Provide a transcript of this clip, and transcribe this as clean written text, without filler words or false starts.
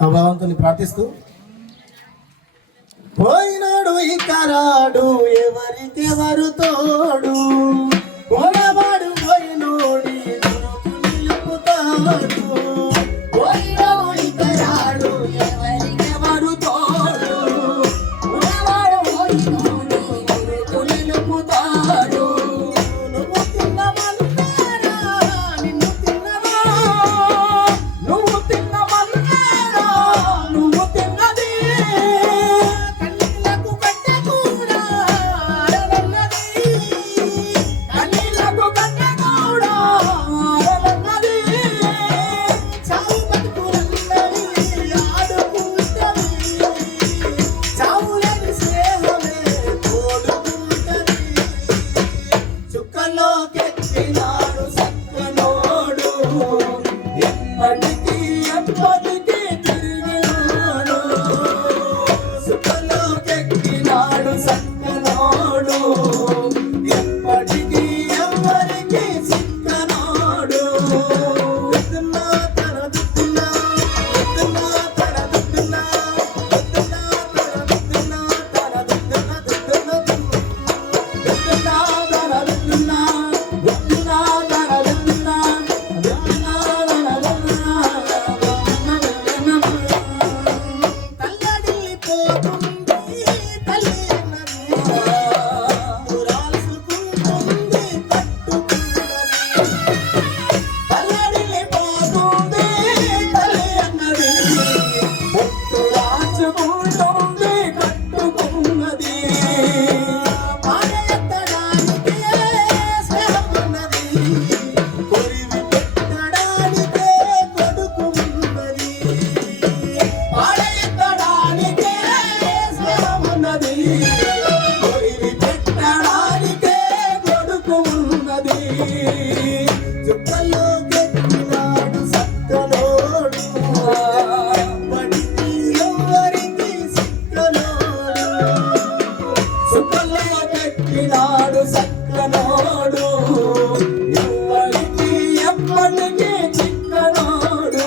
ఆ భగవంతుని ప్రార్థిస్తూ పోయినాడు ఇక రాడు ఎవరికెవరు తోడు పోనవాడు పోయినోడి నిలుపుతాడు పోయినాడు ఇక రాడు ఎవరికెవరు తోడు పోనవాడు పోయినోడి నిలుపుతాడు నువ్వు తిన్నమన్నారా నిన్ను తిన్నవా నువ్వు తిన్నమన్నారా నువ్వు తిన్నది కన్నీళ్లకు కట్టె కూడా అరవన్నది కన్నీళ్లకు కట్టె కూడా అరవన్నది చావు బతుకులన్నది ఆడుకుంటది చావులేని స్నేహమే తోడుకుంటది చుక్కలోకెక్కినాడు సక్కనోడు ఎప్పటికీ ఎప్పటికీ తిరిగినాడు చుక్కలోకెక్కినాడు సక్కనోడు ఎప్పటికీ ఎవరికి చిక్కనోడు దుద్దునా తన దుద్దునా దుద్దునా తన దుద్దునా దుద్దునా తన దుద్దునా తన దుద్దునా దుద్దునా కట్టుకున్నది పాడెత్తడానికే స్నేహమన్నది కొరివి పెట్టడానికే కొడుకున్నది పాడెత్తడానికే స్నేహమన్నది కొరివి పెట్టడానికే కొడుకున్నది చుక్కల్లో కెక్కినాడు సక్కనోడు ఎప్పటికీ ఎవరికి సిక్కనోడు చుక్కలోకెక్కినాడు సక్కనోడు ఎవరికి ఎప్పటికీ చిక్కనోడు